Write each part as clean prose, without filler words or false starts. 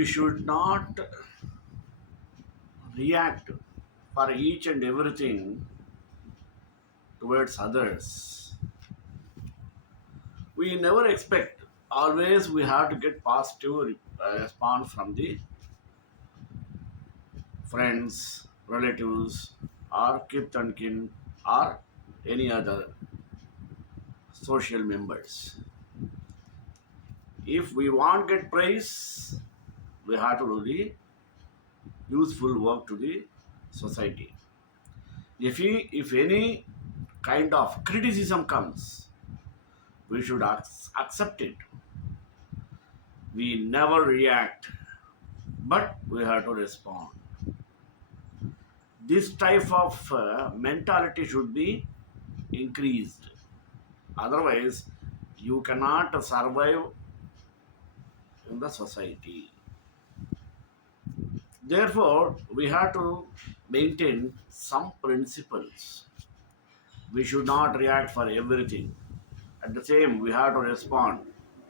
we should not react for each and everything towards others. We never expect. Always we have to get positive response from the friends, relatives, or kith and kin, or any other social members. If we want get praise, we have to do the useful work to the society. If any kind of criticism comes, we should accept it. We never react, but we have to respond. This type of mentality should be increased. Otherwise, you cannot survive in the society. Therefore, we have to maintain some principles. We should not react for everything. At the same, we have to respond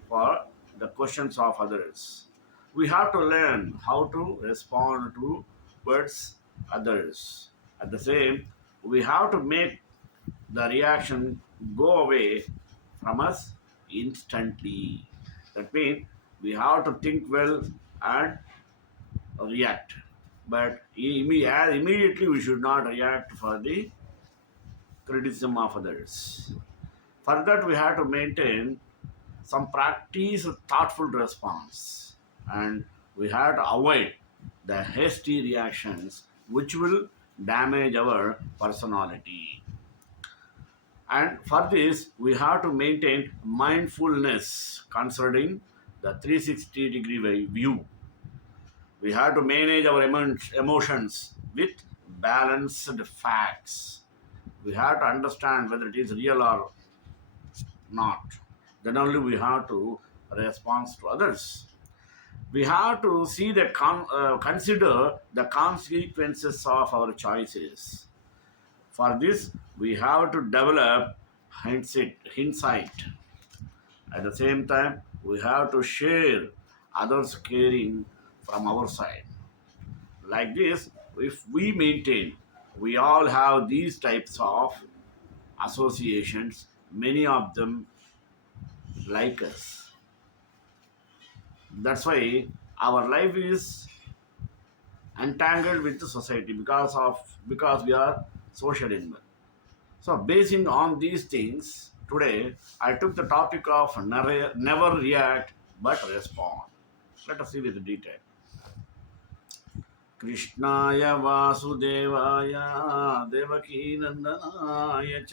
for the questions of others. We have to learn how to respond to words others. At the same, we have to make the reaction go away from us instantly. That means we have to think well and react. But immediately we should not react for the criticism of others. For that, we have to maintain some practice thoughtful response, and we have to avoid the hasty reactions which will damage our personality. And for this, we have to maintain mindfulness considering the 360-degree view. We have to manage our emotions with balanced facts. We have to understand whether it is real or not. Then only we have to respond to others. We have to see consider the consequences of our choices. For this, we have to develop hindsight. At the same time, we have to share others' caring from our side. Like this, if we maintain, we all have these types of associations, many of them like us. That's why our life is entangled with the society because we are social animal. So basing on these things, today I took the topic of never react but respond. Let us see with detail. कृष्णाय वासुदेवाय देवकीनन्दनाय च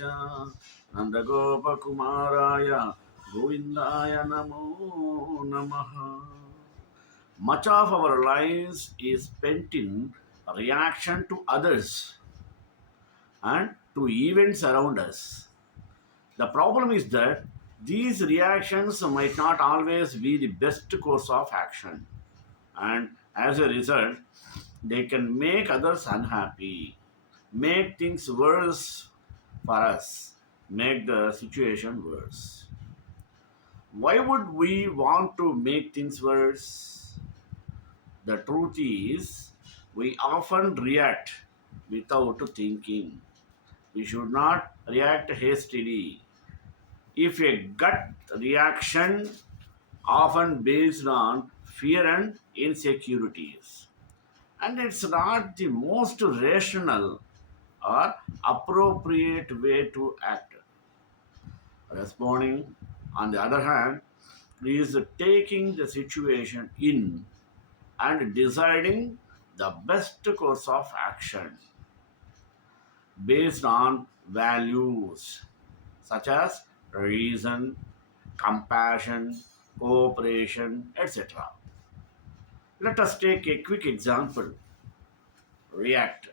नन्दगोपकुमाराय गोविन्दाय नमो नमः. Much of our lives is spent in reaction to others and to events around us. The problem is that these reactions might not always be the best course of action, and as a result, they can make others unhappy, make things worse for us, make the situation worse. Why would we want to make things worse? The truth is, we often react without thinking. We should not react hastily. If a gut reaction, often based on fear and insecurities, and it's not the most rational or appropriate way to act. Responding, on the other hand, is taking the situation in and deciding the best course of action based on values such as reason, compassion, cooperation, etc. Let us take a quick example. React.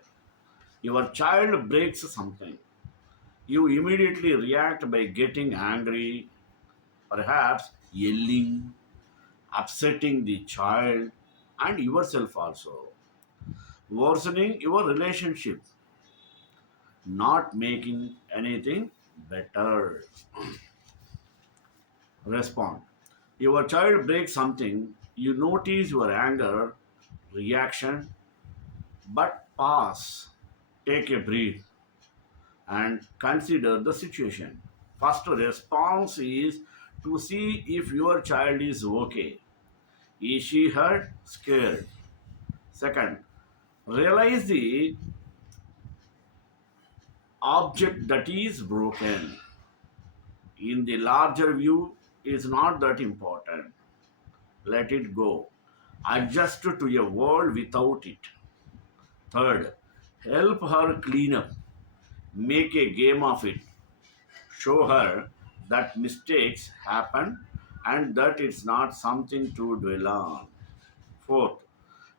Your child breaks something. You immediately react by getting angry, perhaps yelling, upsetting the child and yourself also, worsening your relationship, not making anything better. Respond. Your child breaks something. You notice your anger, reaction, but pause, take a breath, and consider the situation. First response is to see if your child is okay. Is she hurt? Scared? Second, realize the object that is broken. In the larger view, is not that important. Let it go. Adjust to a world without it. Third, help her clean up. Make a game of it. Show her that mistakes happen and that it's not something to dwell on. Fourth,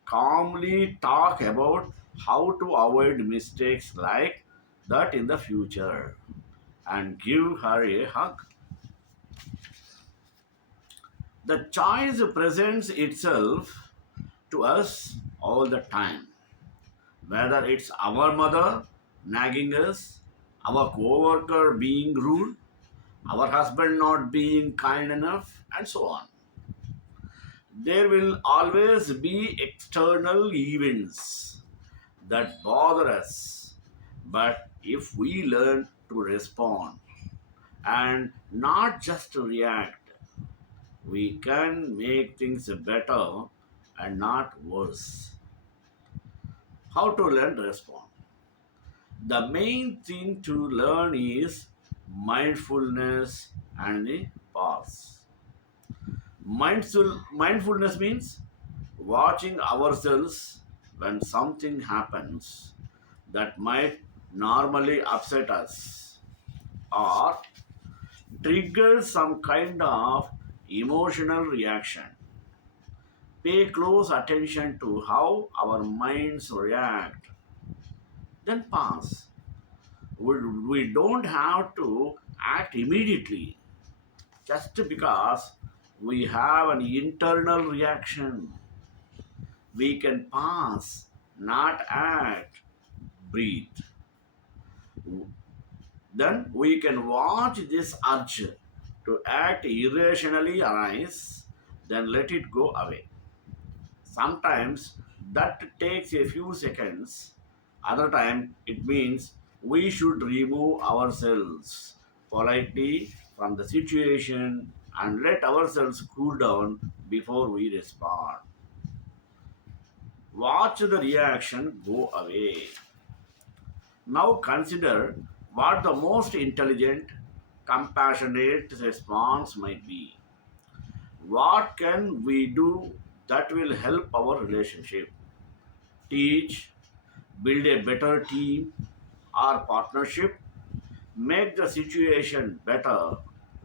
calmly talk about how to avoid mistakes like that in the future and give her a hug. The choice presents itself to us all the time, whether it's our mother nagging us, our coworker being rude, our husband not being kind enough, and so on. There will always be external events that bother us. But if we learn to respond and not just to react, we can make things better and not worse. How to learn to respond? The main thing to learn is mindfulness and the pause. Mindfulness means watching ourselves when something happens that might normally upset us or trigger some kind of emotional reaction. Pay close attention to how our minds react, then pause. We don't have to act immediately just because we have an internal reaction. We can pause, not act, breathe. Then we can watch this urge to act irrationally arise, then let it go away. Sometimes that takes a few seconds, other time it means we should remove ourselves politely from the situation and let ourselves cool down before we respond. Watch the reaction go away. Now consider what the most intelligent, compassionate response might be. What can we do that will help our relationship? Teach, build a better team or partnership, make the situation better,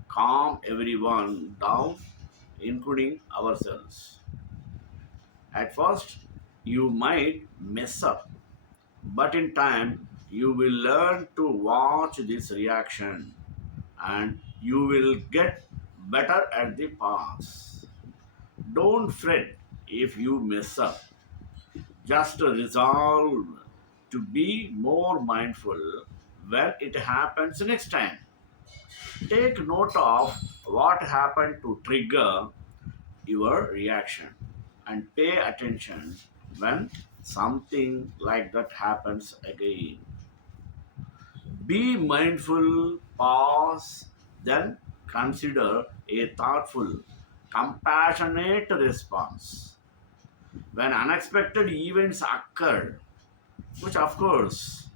calm everyone down, including ourselves. At first, you might mess up, but in time, you will learn to watch this reaction and you will get better at the pass. Don't fret if you mess up. Just resolve to be more mindful when it happens next time. Take note of what happened to trigger your reaction and pay attention when something like that happens again. Be mindful, pause, then consider a thoughtful, compassionate response. When unexpected events occur, which of course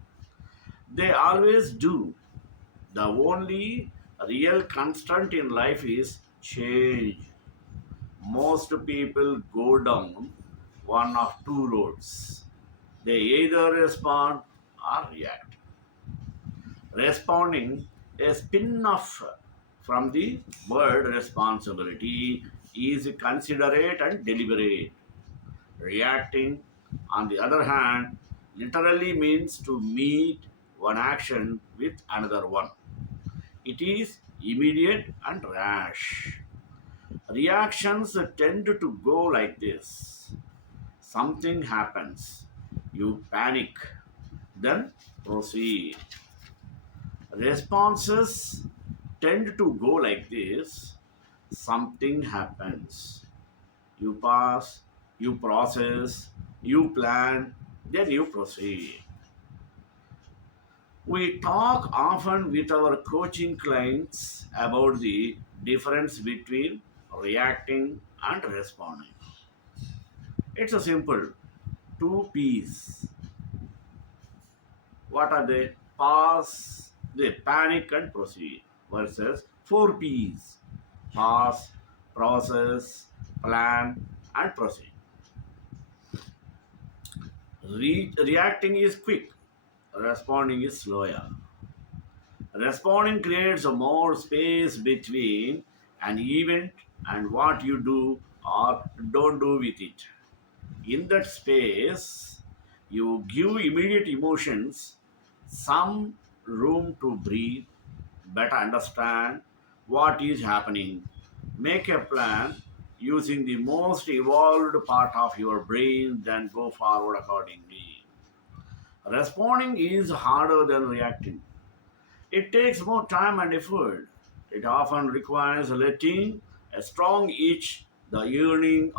they always do, the only real constant in life is change. Most people go down one of two roads. They either respond or react. Responding, a spin off from the word responsibility, is considerate and deliberate. Reacting, on the other hand, literally means to meet one action with another one. It is immediate and rash. Reactions tend to go like this: something happens, you panic, then proceed. Responses tend to go like this: something happens, You pause, you process, you plan, then you proceed. We talk often with our coaching clients about the difference between reacting and responding. It's a simple two P's. What are they? Pause, they panic and proceed versus four P's. Pause, process, plan, and proceed. Reacting is quick, responding is slower. Responding creates a more space between an event and what you do or don't do with it. In that space, you give immediate emotions some room to breathe, better understand what is happening, make a plan using the most evolved part of your brain, then go forward accordingly. Responding is harder than reacting. It takes more time and effort. It often requires letting a strong itch, the yearning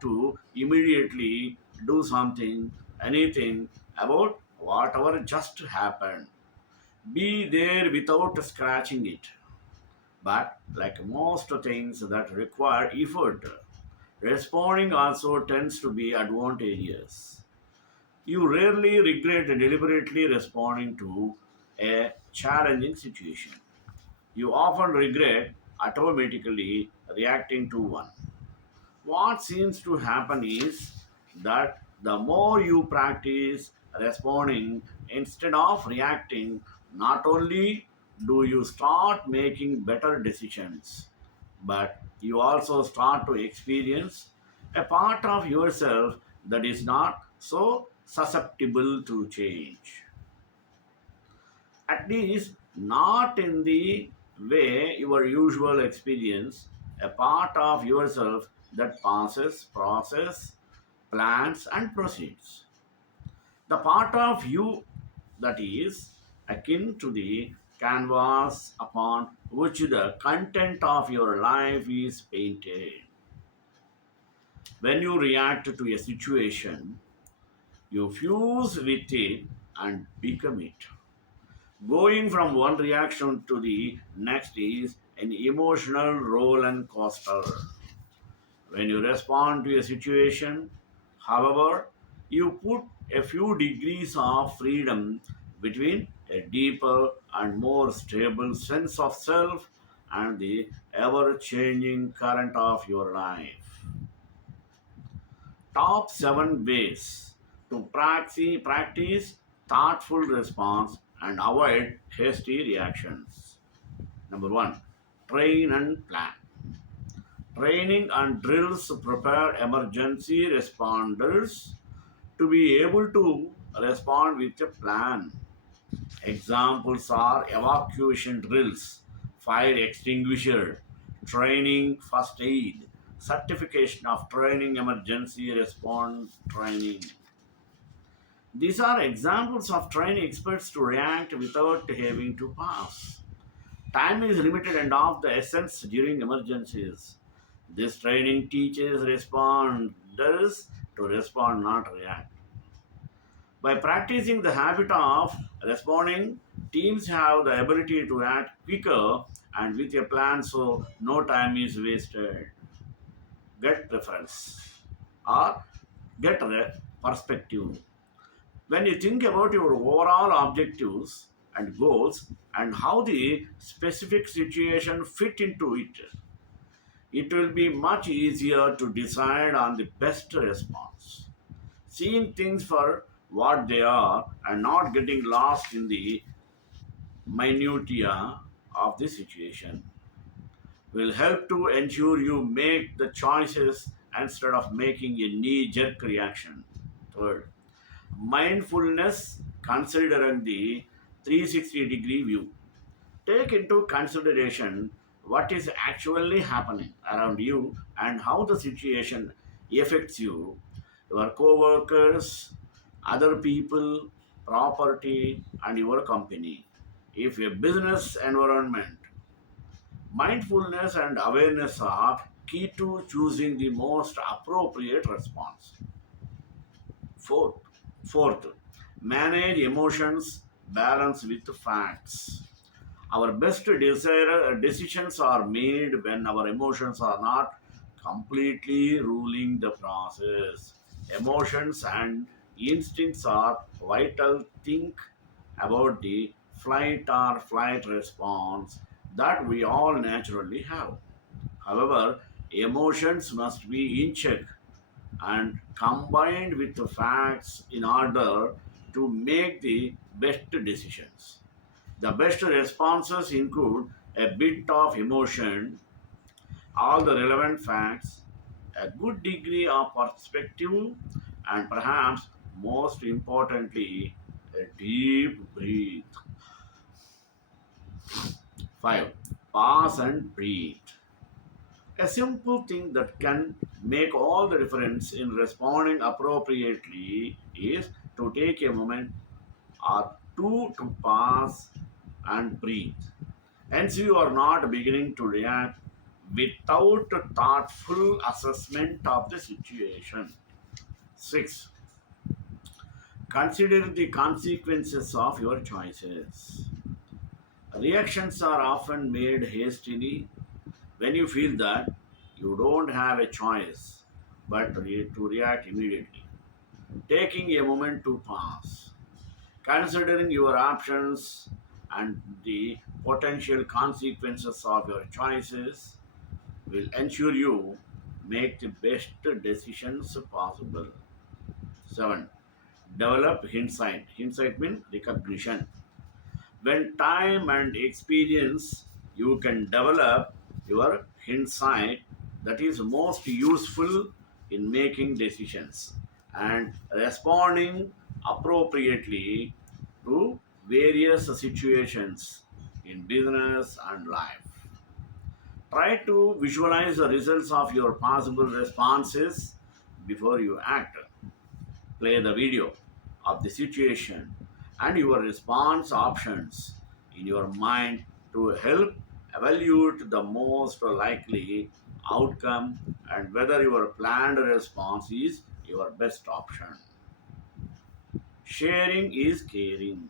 to immediately do something, anything about whatever just happened. Be there without scratching it. But like most things that require effort, responding also tends to be advantageous. You rarely regret deliberately responding to a challenging situation. You often regret automatically reacting to one. What seems to happen is that the more you practice responding instead of reacting, not only do you start making better decisions, but you also start to experience a part of yourself that is not so susceptible to change. At least not in the way your usual experience, a part of yourself that passes, process, plans, and proceeds. The part of you that is akin to the canvas upon which the content of your life is painted. When you react to a situation, you fuse with it and become it. Going from one reaction to the next is an emotional roller coaster. When you respond to a situation, however, you put a few degrees of freedom between a deeper and more stable sense of self and the ever changing current of your life. Top 7 ways to practice thoughtful response and avoid hasty reactions. Number 1, train and plan. Training and drills prepare emergency responders to be able to respond with a plan. Examples are evacuation drills, fire extinguisher, training first aid, certification of training, emergency response training. These are examples of training experts to react without having to pass. Time is limited and of the essence during emergencies. This training teaches responders to respond, not react. By practicing the habit of responding, teams have the ability to act quicker and with a plan so no time is wasted. Get reference or get perspective. When you think about your overall objectives and goals and how the specific situation fit into it, it will be much easier to decide on the best response. Seeing things for what they are and not getting lost in the minutiae of the situation will help to ensure you make the choices instead of making a knee jerk reaction. Third, mindfulness considering the 360-degree view. Take into consideration what is actually happening around you and how the situation affects you, your co-workers, other people, property, and your company. If a business environment, mindfulness and awareness of key to choosing the most appropriate response. Fourth, fourth, manage emotions, balance with facts. Our best decisions are made when our emotions are not completely ruling the process. Emotions and instincts are vital. Think about the flight or flight response that we all naturally have. However, emotions must be in check and combined with the facts in order to make the best decisions. The best responses include a bit of emotion, all the relevant facts, a good degree of perspective, and perhaps most importantly, a deep breath. 5. Pause and breathe. A simple thing that can make all the difference in responding appropriately is to take a moment or two to pause and breathe. Hence, you are not beginning to react without a thoughtful assessment of the situation. 6. Consider the consequences of your choices. Reactions are often made hastily when you feel that you don't have a choice but to react immediately. Taking a moment to pause, considering your options and the potential consequences of your choices will ensure you make the best decisions possible. 7. Develop hindsight. Hindsight means recognition. When time and experience, you can develop your hindsight that is most useful in making decisions and responding appropriately to various situations in business and life. Try to visualize the results of your possible responses before you act. Play the video of the situation and your response options in your mind to help evaluate the most likely outcome and whether your planned response is your best option. Sharing is caring.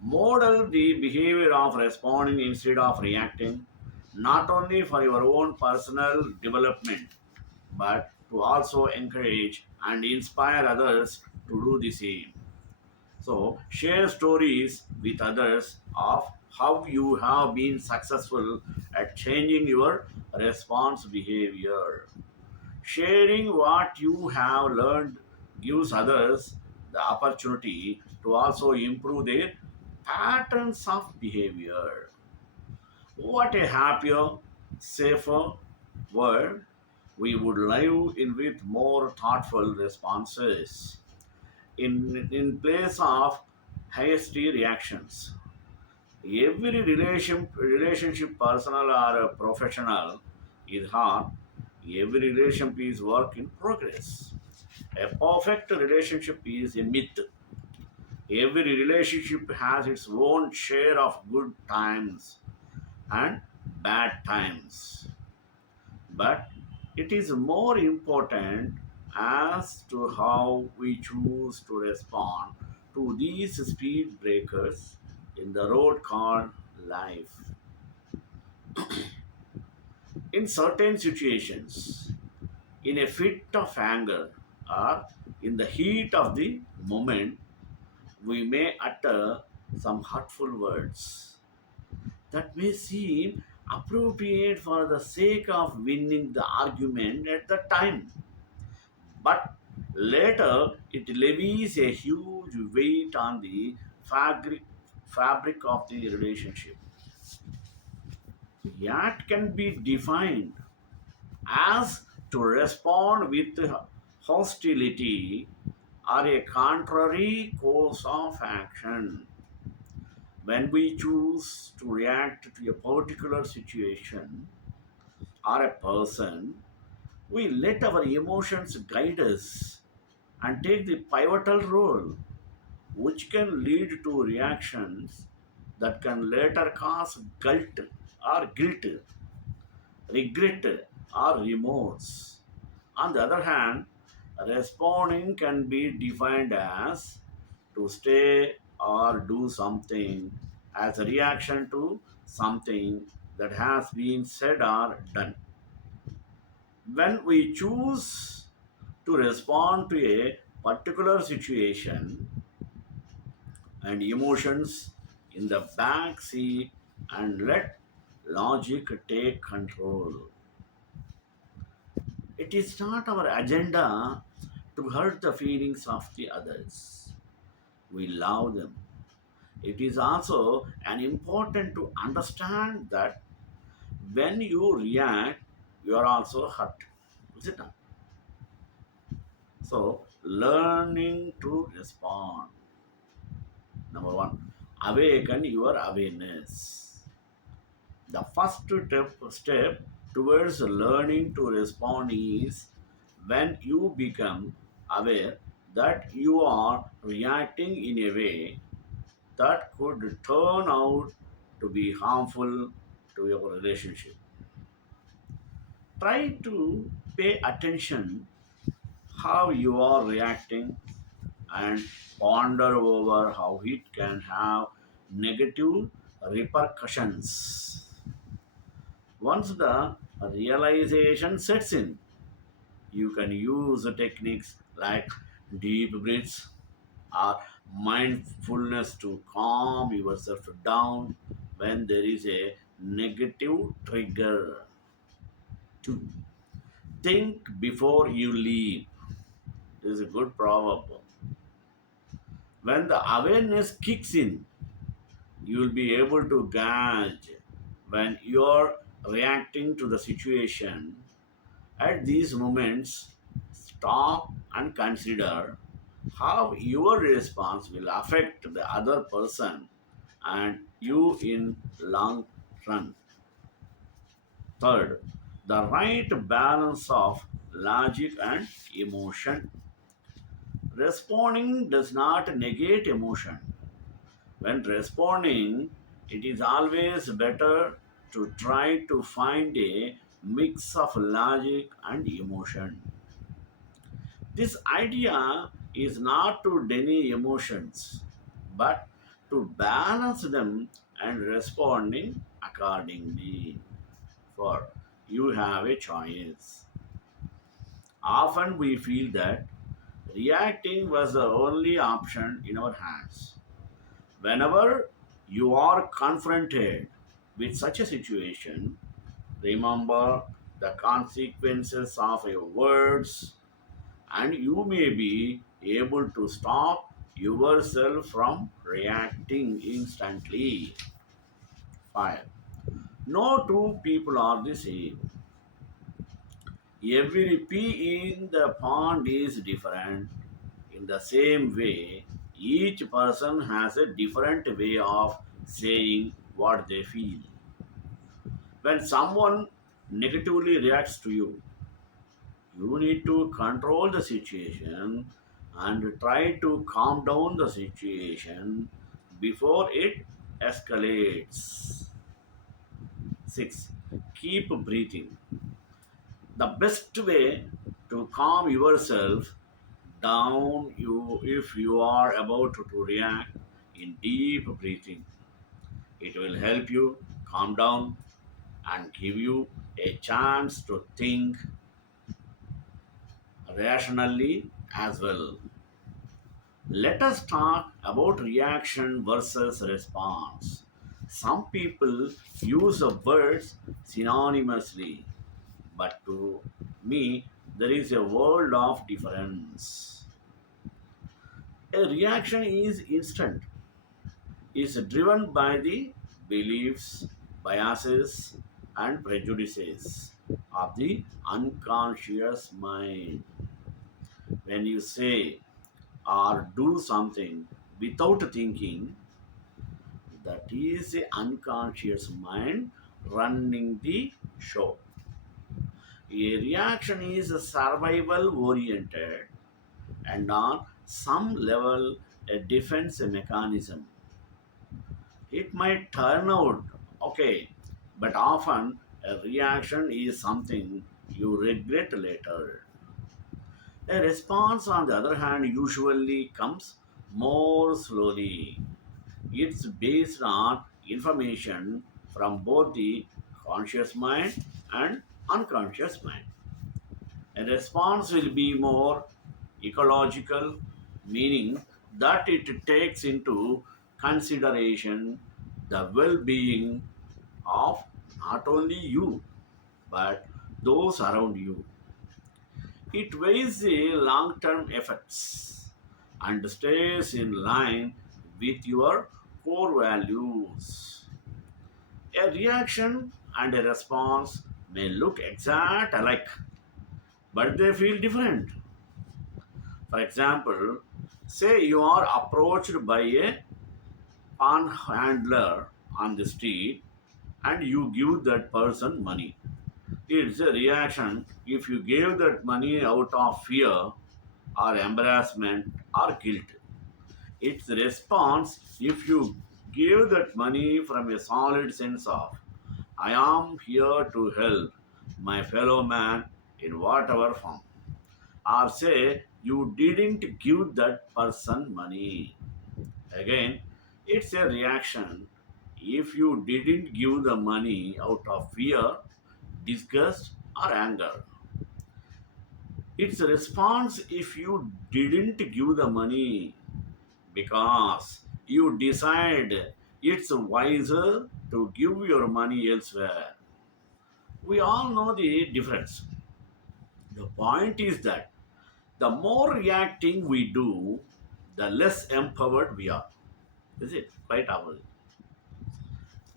Model the behavior of responding instead of reacting, not only for your own personal development, but to also encourage and inspire others to do the same. So, share stories with others of how you have been successful at changing your response behavior. Sharing what you have learned gives others the opportunity to also improve their patterns of behavior. What a happier, safer world we would live in with more thoughtful responses. In place of hasty reactions. Every relationship, personal or professional, is hard. Every relationship is work in progress. A perfect relationship is a myth. Every relationship has its own share of good times and bad times. But it is more important as to how we choose to respond to these speed breakers in the road called life. In certain situations, in a fit of anger or in the heat of the moment, we may utter some hurtful words that may seem appropriate for the sake of winning the argument at the time. But later, it levies a huge weight on the fabric, fabric of the relationship. Yet can be defined as to respond with hostility or a contrary course of action. When we choose to react to a particular situation or a person, we let our emotions guide us and take the pivotal role, which can lead to reactions that can later cause guilt or guilt. regret, or remorse. On the other hand, responding can be defined as to stay or do something as a reaction to something that has been said or done. When we choose to respond to a particular situation and emotions in the back seat and let logic take control, it is not our agenda to hurt the feelings of the others. We love them. It is also an important to understand that when you react, you are also hurt. Is it not? So, learning to respond. Number one, awaken your awareness. The first step towards learning to respond is when you become aware that you are reacting in a way that could turn out to be harmful to your relationship. Try to pay attention how you are reacting and ponder over how it can have negative repercussions. Once the realization sets in, you can use techniques like deep breaths or mindfulness to calm yourself down when there is a negative trigger. To think before you leave. This is a good proverb. When the awareness kicks in, you will be able to gauge when you're reacting to the situation. At these moments, stop and consider how your response will affect the other person and you in long run. Third, the right balance of logic and emotion. Responding does not negate emotion. When responding, it is always better to try to find a mix of logic and emotion. This idea is not to deny emotions, but to balance them and responding accordingly. For you have a choice. Often we feel that reacting was the only option in our hands. Whenever you are confronted with such a situation, remember the consequences of your words, and you may be able to stop yourself from reacting instantly. 5. No two people are the same. Every pea in the pond is different. In the same way, each person has a different way of saying what they feel. When someone negatively reacts to you, you need to control the situation and try to calm down the situation before it escalates. 6. Keep breathing. The best way to calm yourself down you if you are about to react in deep breathing. It will help you calm down and give you a chance to think rationally as well. Let us talk about reaction versus response. Some people use the words synonymously, but to me, there is a world of difference. A reaction is instant, is driven by the beliefs, biases, and prejudices of the unconscious mind. When you say or do something without thinking, that is the unconscious mind running the show. A reaction is survival oriented and on some level a defense mechanism. It might turn out okay, but often A reaction is something you regret later. A response, on the other hand, usually comes more slowly. It's based on information from both the conscious mind and unconscious mind. A response will be more ecological, meaning that it takes into consideration the well being of not only you but those around you. It weighs the long term effects and stays in line with your core values. A reaction and a response may look exact alike, but they feel different. For example, say you are approached by a panhandler on the street and you give that person money. It's a reaction if you gave that money out of fear or embarrassment or guilt. It's a response if you give that money from a solid sense of I am here to help my fellow man in whatever form. Or say you didn't give that person money. Again, it's a reaction if you didn't give the money out of fear, disgust, or anger. It's a response if you didn't give the money because you decide it's wiser to give your money elsewhere. We all know the difference. The point is that the more reacting we do, the less empowered we are. Is it quite opposite?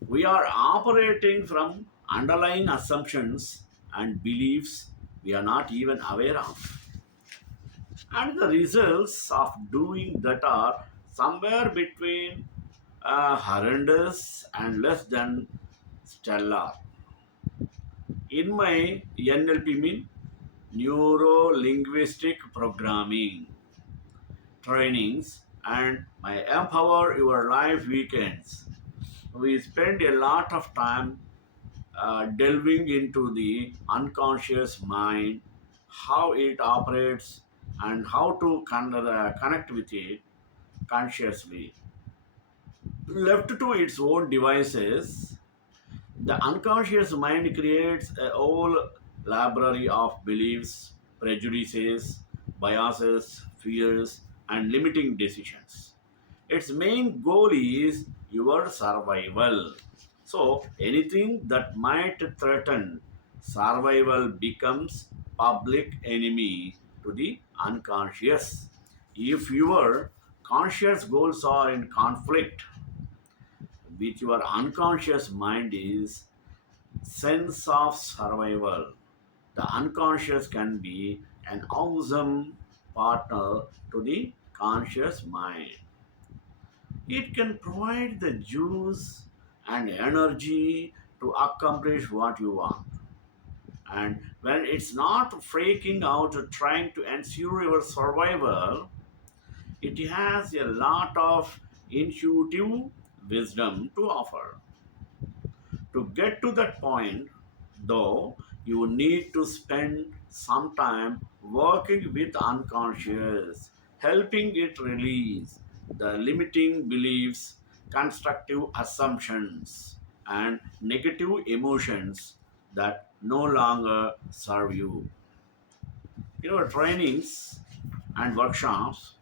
We are operating from underlying assumptions and beliefs we are not even aware of. And the results of doing that are somewhere between horrendous and less than stellar. In my NLP mean neuro linguistic programming trainings and my Empower Your Life weekends, we spend a lot of time delving into the unconscious mind, how it operates, and how to connect with it consciously. Left to its own devices, the unconscious mind creates a whole library of beliefs, prejudices, biases, fears, and limiting decisions. Its main goal is your survival. So, anything that might threaten survival becomes public enemy to the unconscious. If your conscious goals are in conflict with your unconscious mind is sense of survival. The unconscious can be an awesome partner to the conscious mind. It can provide the juice and energy to accomplish what you want. And when it's not freaking out or trying to ensure your survival, it has a lot of intuitive wisdom to offer. To get to that point, though, you need to spend some time working with unconscious, helping it release the limiting beliefs, constructive assumptions, and negative emotions that no longer serve you. In our trainings and workshops,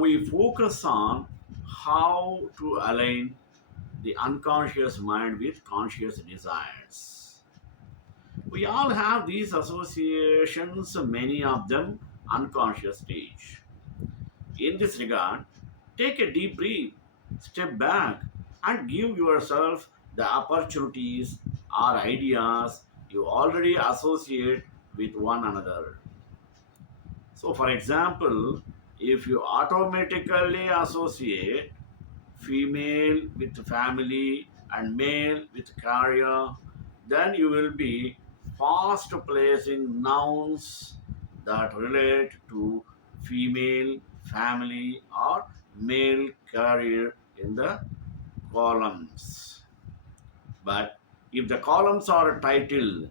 we focus on how to align the unconscious mind with conscious desires. We all have these associations, many of them unconscious stage. In this regard, take a deep breath, step back, and give yourself the opportunities or ideas you already associate with one another. So, for example, if you automatically associate female with family and male with career, then you will be fast placing nouns that relate to female, family, or male career in the columns. But If the columns are titled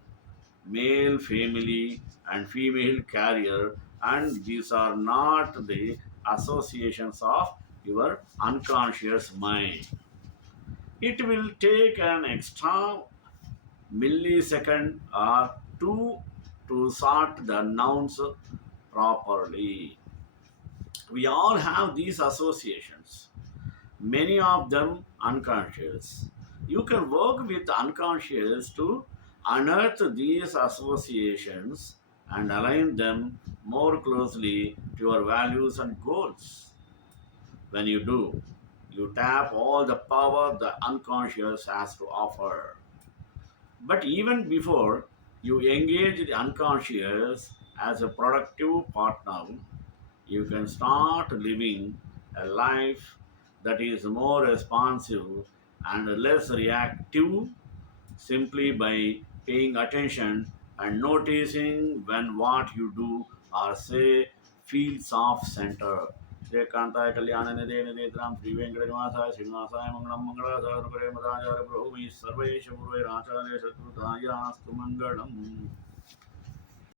male, family, and female carrier, and these are not the associations of your unconscious mind, it will take an extra millisecond or two to sort the nouns properly. We all have these associations, many of them unconscious. You can work with unconscious to unearth these associations and align them more closely to your values and goals. When you do, you tap all the power the unconscious has to offer. But even before you engage the unconscious as a productive partner, you can start living a life that is more responsive and less reactive simply by paying attention and noticing when what you do or say feels off center. Jayakantaya Kalyananide Nedram Sri Venkatanivasaaya Srinivasaya Mangalam Mangala Sadhukare Madhajara Prabhu Sarvesha Purve Acharya Shatrudaya Astu Mangalam.